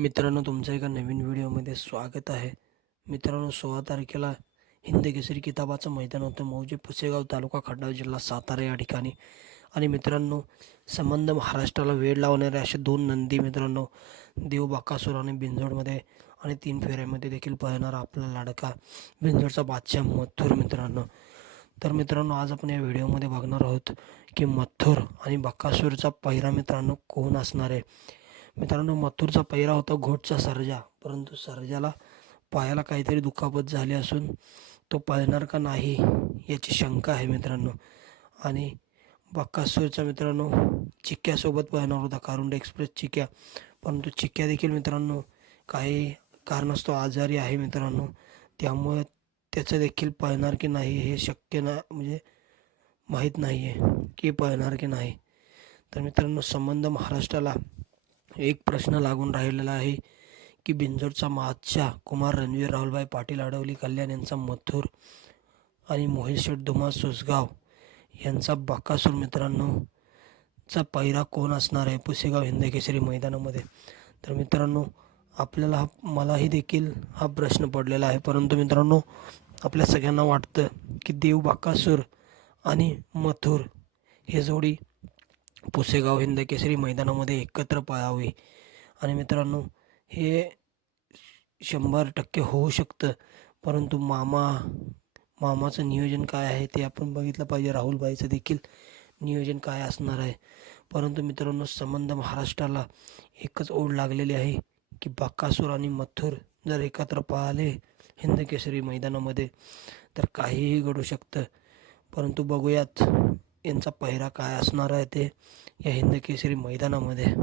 मित्रांनो तुमचं एका नवीन व्हिडिओमध्ये स्वागत आहे. मित्रांनो सोळा तारखेला हिंद केसरी किताबाचं मैदान होतं. मौजे पुसेगाव तालुका खड्डा जिल्हा सातारा या ठिकाणी. आणि मित्रांनो संबंध महाराष्ट्राला वेळ लावणारे असे दोन नंदी मित्रांनो देव बाकासूर आणि बिंजोडमध्ये आणि तीन फेऱ्यामध्ये देखील पळणारा आपला लाडका बिंजोडचा बादशाह मथुर मित्रांनो. तर मित्रांनो आज आपण या व्हिडिओमध्ये बघणार आहोत की मथुर आणि बकासूरचा पहिरा मित्रांनो कोण असणार आहे? मित्रांनो मथुरचा पहिरा होता घोटचा सर्जा. परंतु सर्जाला पायाला काहीतरी दुखापत झाली असून तो पळणार का नाही याची शंका आहे मित्रांनो. आणि बक्कासूरचा मित्रांनो चिक्क्यासोबत पळणार होता कारुंड एक्सप्रेस चिक्क्या. परंतु चिक्क्या देखील मित्रांनो काही कारणास्तव आजारी आहे मित्रांनो. त्यामुळे त्याचं देखील पळणार की नाही हे शक्य ना म्हणजे माहीत नाही आहे की पळणार की नाही. तर मित्रांनो संबंध महाराष्ट्राला एक प्रश्न लागून राहिलेला आहे की बिंजोडचा बादशाह कुमार रणवीर राहुलभाई पाटील अडवली कल्याण यांचा मथुर आणि मोहिशेठ धुमा सुसगाव यांचा बाकासूर मित्रांनो चा पैरा कोण असणार आहे? पुसेगाव हिंदकेसरी मैदानामध्ये. तर मित्रांनो आपल्याला हा मलाही देखील हा प्रश्न पडलेला आहे. परंतु मित्रांनो आपल्या सगळ्यांना वाटतं की देव बाकासूर आणि मथुर हे जोडी पुसेगाव हिंदकेसरी मैदानामध्ये एकत्र पाळावे. आणि मित्रांनो हे शंभर टक्के होऊ शकतं. परंतु मामा मामाचं नियोजन काय आहे ते आपण बघितलं पाहिजे. राहुलबाईचं देखील नियोजन काय असणार आहे. परंतु मित्रांनो संबंध महाराष्ट्राला एकच ओढ लागलेली आहे की बाकासूर आणि मथुर जर एकत्र पळाले हिंदकेसरी मैदानामध्ये तर काहीही घडू शकतं. परंतु बघूयात यांचा पहिरा काय असणार आहे ते या हिंद केसरी मैदानामध्ये?